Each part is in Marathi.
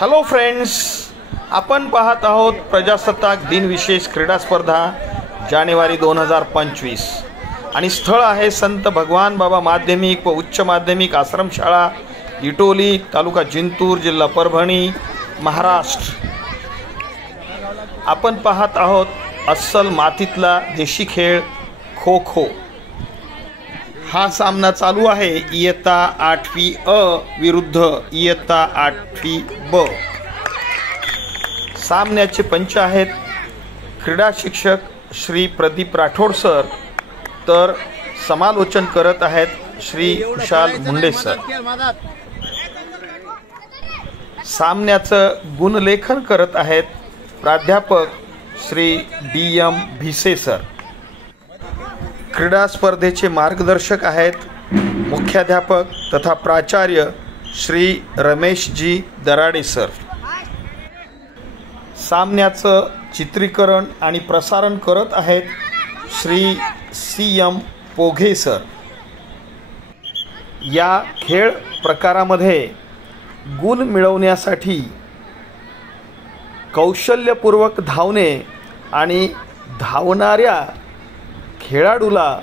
हॅलो फ्रेंड्स, आपण पाहत आहोत प्रजासत्ताक दिन विशेष क्रीडा स्पर्धा जानेवारी 2025 आणि स्थळ आहे संत भगवान बाबा माध्यमिक व उच्च माध्यमिक आश्रमशाळा इटोली, तालुका जिंतूर, जिल्हा परभणी, महाराष्ट्र। आपण पाहत आहोत अस्सल मातीतला देशी खेळ खो खो। हा सामना चालू आहे इयत्ता 8वी अ विरुद्ध इयत्ता 8वी ब। सामन्याचे पंच आहेत क्रीडा शिक्षक श्री प्रदीप राठोड सर, तर समालोचन करत आहेत श्री कुशाल मुंडे सर। सामन्याचं गुणलेखन करत आहेत प्राध्यापक श्री DM भिसे सर। क्रीडा स्पर्धेचे मार्गदर्शक आहेत मुख्याध्यापक तथा प्राचार्य श्री रमेशजी दराडे सर। सामन्याचं चित्रीकरण आणि प्रसारण करत आहेत श्री CM पोघे सर। या खेळ प्रकारामध्ये गुण मिळवण्यासाठी कौशल्यपूर्वक धावणे आणि धावणाऱ्या खेळाडूला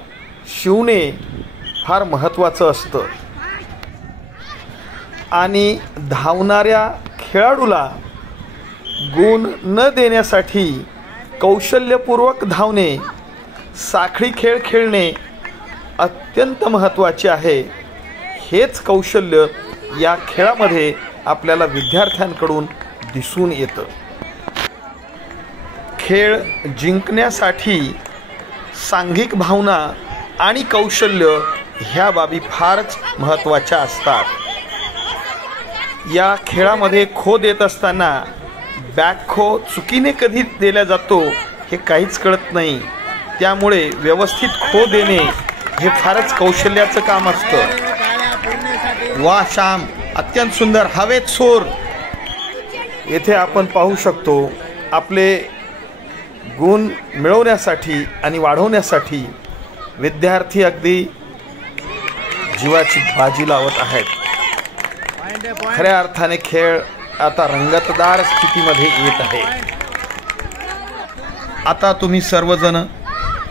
शिवणे फार महत्त्वाचं असतं आणि धावणाऱ्या खेळाडूला गुण न देण्यासाठी कौशल्यपूर्वक धावणे, साखळी खेळ खेळणे अत्यंत महत्त्वाचे आहे। हेच कौशल्य या खेळामध्ये आपल्याला विद्यार्थ्यांकडून दिसून येतं। खेळ जिंकण्यासाठी सांघिक भावना आणि कौशल्य ह्या बाबी फारच महत्त्वाच्या असतात। या खेळामध्ये खो देत असताना बॅक खो चुकीने कधी दिला जातो हे काहीच कळत नाही, त्यामुळे व्यवस्थित खो देणे हे फारच कौशल्याचं काम असतं। वा श्याम, अत्यंत सुंदर, हवेत सोर। येथे आपण पाहू शकतो आपले गुण मिळवण्यासाठी आणि वाढवण्यासाठी विद्यार्थी अगदी जीवाची बाजी लावत आहेत। खऱ्या अर्थाने खेळ आता रंगतदार स्थितीमध्ये येत आहे। आता तुम्ही सर्वजण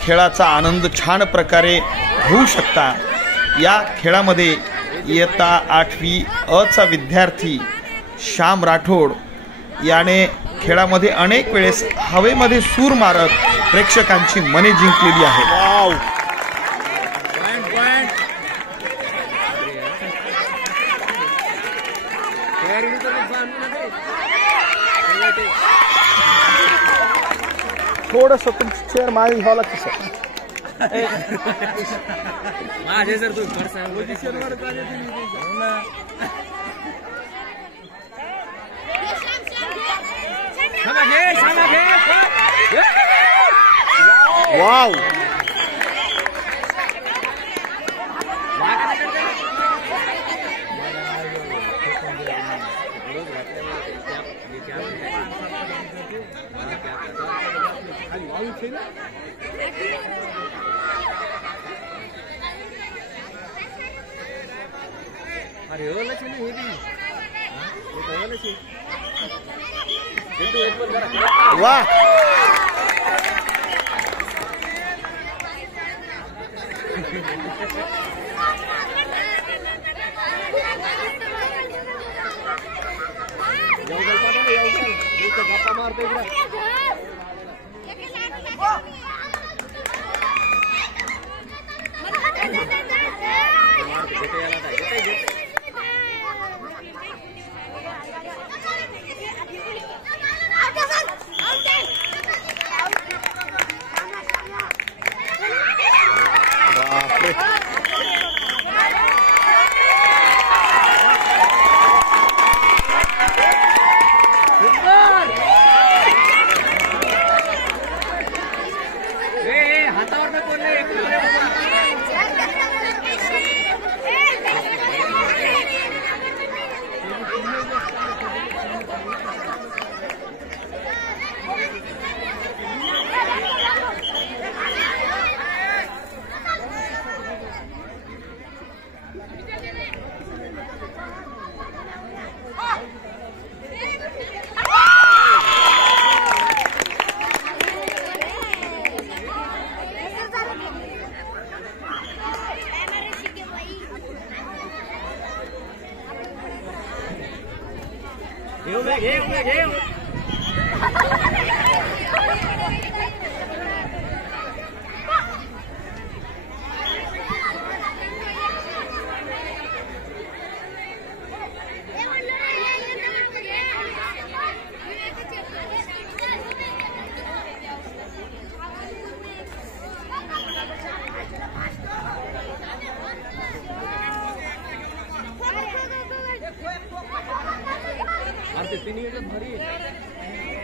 खेळाचा आनंद छान प्रकारे घेऊ शकता। या खेळामध्ये इयत्ता 8वी अ चा विद्यार्थी श्याम राठोड याने खेळामध्ये अनेक वेळेस हवेमध्ये सूर मारत प्रेक्षकांची मने जिंकलेली आहेत। थोडंसं तुमची चेअर मागे घ्यावं लागतं सर। माझे सर तू वाव, अरे वाह,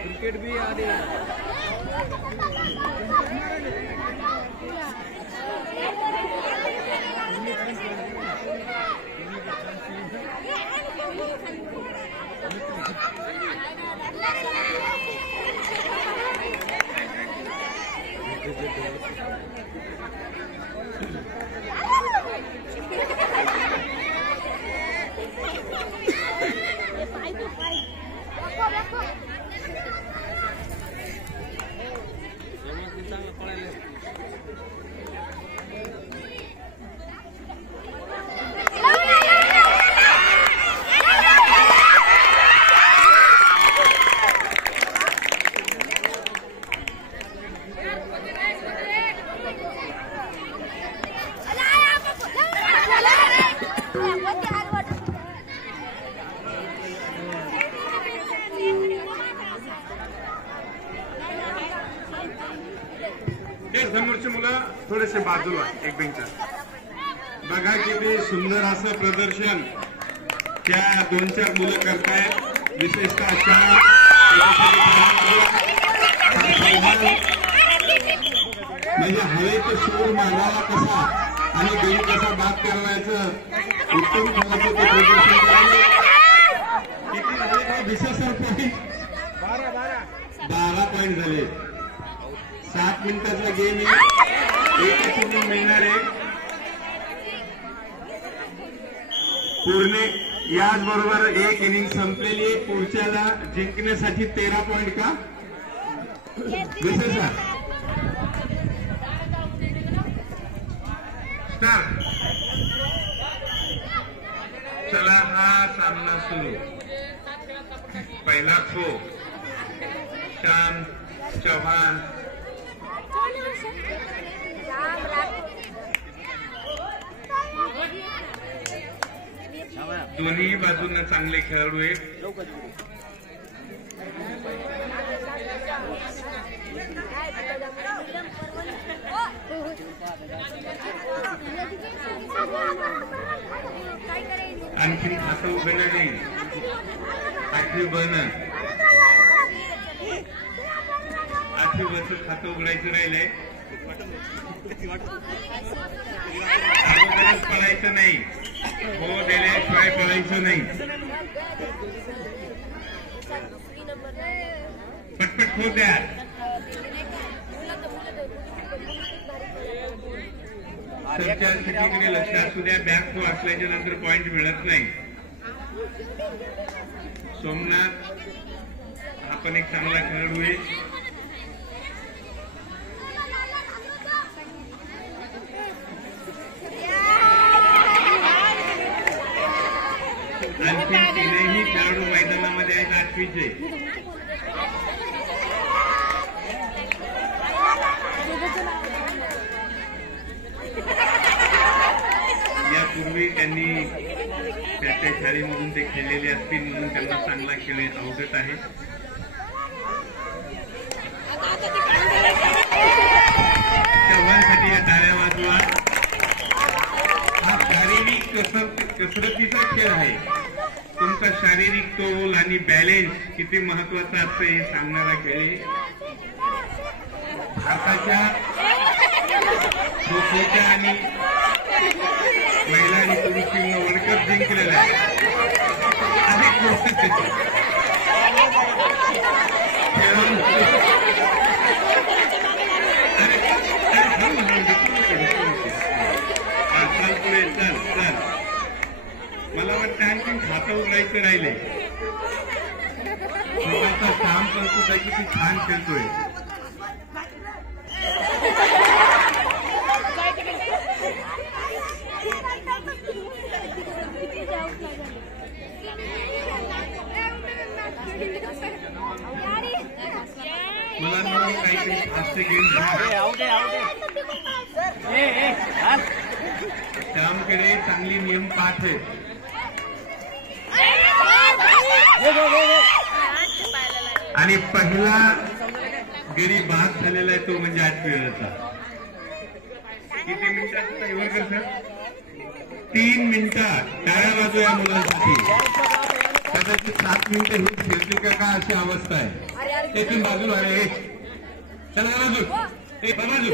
क्रिकेट भी आ रही है। समोरची मुलं थोडेसे बाजूला एक बेंच बघा किती सुंदर असं प्रदर्शन त्या 2-4 मुलं करतायत। विशेषतः म्हणजे हवेचे सूर मागावा कसा आणि बेळी कसा बाद करवायचं उत्तम प्रकारचं ते प्रदर्शन करायला किती झाले का विशेष पॉईंट 12 पॉईंट झाले। 7 मिनिटाचा गेम एकच इनिंग मिळणार आहे पूर्ण। याचबरोबर एक इनिंग संपलेली आहे। पुढच्याला जिंकण्यासाठी 13 पॉईंट का विशेष स्टार्ट। चला हा सामना सुरू। पहिला खो श्याम चव्हाण दोन्ही बाजूंना चांगले खेळाडू आहेत। आणखी खातं उघडलं नाही। 8वी बनं 8वी बचं खातं उघडायचं राहिलंय। अगोदरच पळायचं नाही। हो दिल्याशिवाय पळायचं नाही। पटपट खो द्या। सरकारकडे लक्ष असू द्या। बॅक थ्रो असल्याच्या नंतर पॉइंट मिळत नाही। सोमनाथ हा पण एक चांगला खेळाडू आहे। आणखी 3ही खेळाडू मैदानामध्ये आहेत 8वीचे। यापूर्वी त्यांनी त्या शाळेमधून ते खेळलेले असतील म्हणून त्यांना चांगला खेळ अवगत आहे। चव्हाणसाठी या टाळ्या वाजवा। हा शारीरिक कसरतीचा खेळ आहे। तुमचा शारीरिक तोल आणि बॅलेन्स किती महत्वाचा असतं हे सांगणारा खेळ। भारताच्या खो-खोच्या आणि महिला आणि पुरुष टीमनं वर्ल्ड कप जिंकलेला आहे। अनेक चल मला वाटतं आणखी खातं उघडायचं राहिले। स्वतःचा काम करतो काय किती छान खेळतोय। मुलांना काहीतरी फास्ट गेम श्यामकडे चांगली नियम पाठ आहे. आणि पहिला गडी बाद झालेला आहे तो म्हणजे 8 वेळाचा. किती मिनिटात एवढं कसं 3 मिनिटात टाळ्या वाजव या मुलांसाठी. कदाचित 7 मिनिटं ही फिरते का अशी अवस्था आहे. ते 3 बाजू आहे. चला बाजू बाजू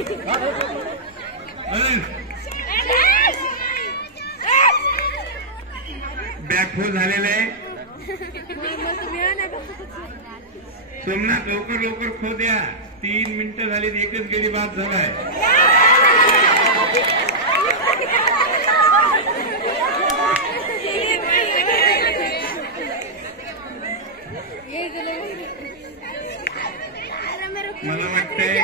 बॅकफो झालेलं आहे. सोमनाथ लवकर लवकर खो द्या. 3 मिनिटं झाली. एकच गडी बाद झालाय. मला वाटतंय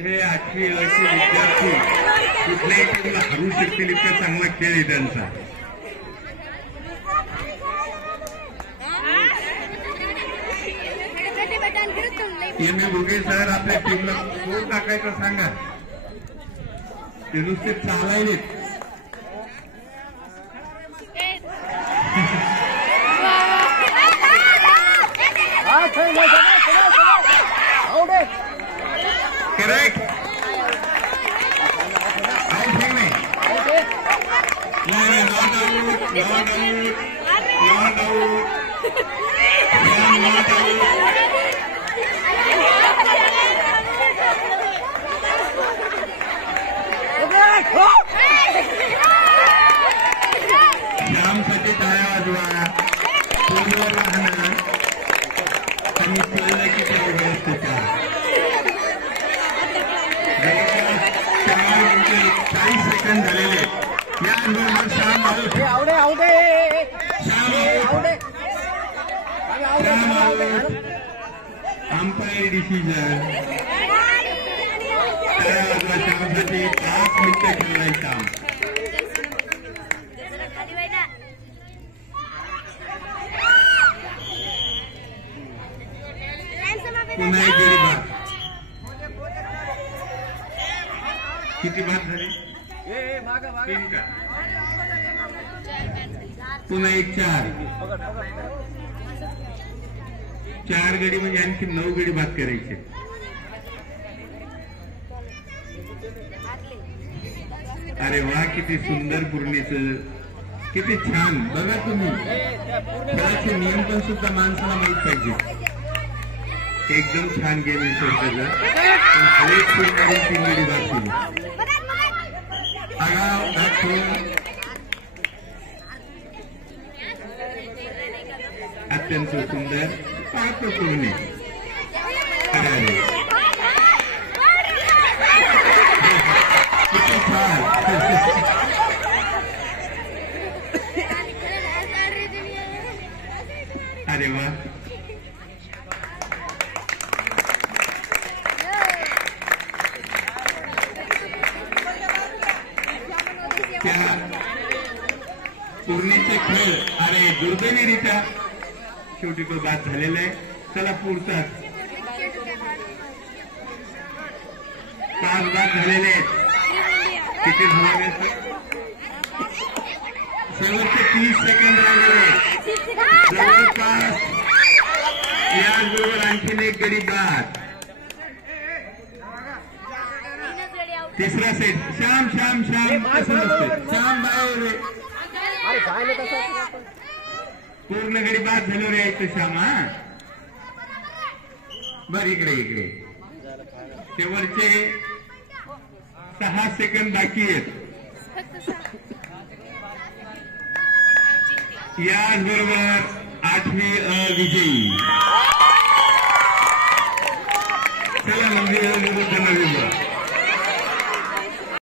हे 8वी वर्षीय विद्यार्थी कुठल्याही टीमला हरू शकतील इतका चांगला खेळ आहे त्यांचा. एम ए भोगे सर आपल्या टीमला स्कोर टाकायचा सांगा. ते नुसते चालायले. करेक्ट. श्यामसाठी टाळ्या वाजवा. फोनवर राहणं आणि कळलं की त्या व्यवस्थेचा 4 मिनिटे 40 सेकंद झालेले. याचबरोबर श्याम अंपायर डिसिजन. टाळ्या वाजवा श्यामसाठी. 5 मिनिटं खेळलाय श्याम. पुन्हा एक गडी बाद. किती बाद झाले? 3 का? पुन्हा एक 4 गडी म्हणजे आणखी 9 गडी बाद करायचे. अरे वा किती सुंदर पूर्णीचं. किती छान. बघा तुम्ही खेळाचे नियंत्रण सुद्धा माणसाला माहित पाहिजे. एकदम छान गेम आहे सर त्याचा. हरेक खेळाडू 3 गडी बाद केली. आगाव दाखवून अत्यंत सुंदर. पाहतो पूर्ण किती छान. अरे वा. त्या पूर्णीचे खेळ अरे दुर्दैवीरित्या शेवटी तो बाद झालेला आहे. चला पुढचाच 5 बाद झालेले आहेत. किती झाले? शेवटचे 30 सेकंद राहिलेले. जवळपास याचबरोबर आणखीन एक गडी बाद. तिसरा सेट. श्याम श्याम श्याम कसं नसतं. श्याम बाहेर. पूर्ण गडी बाद झाल्यावर यायचं श्याम. हा बर इकडे इकडे. शेवटचे 6 सेकंद बाकी आहेत. याचबरोबर 8वी विजयी. चला म्हणजे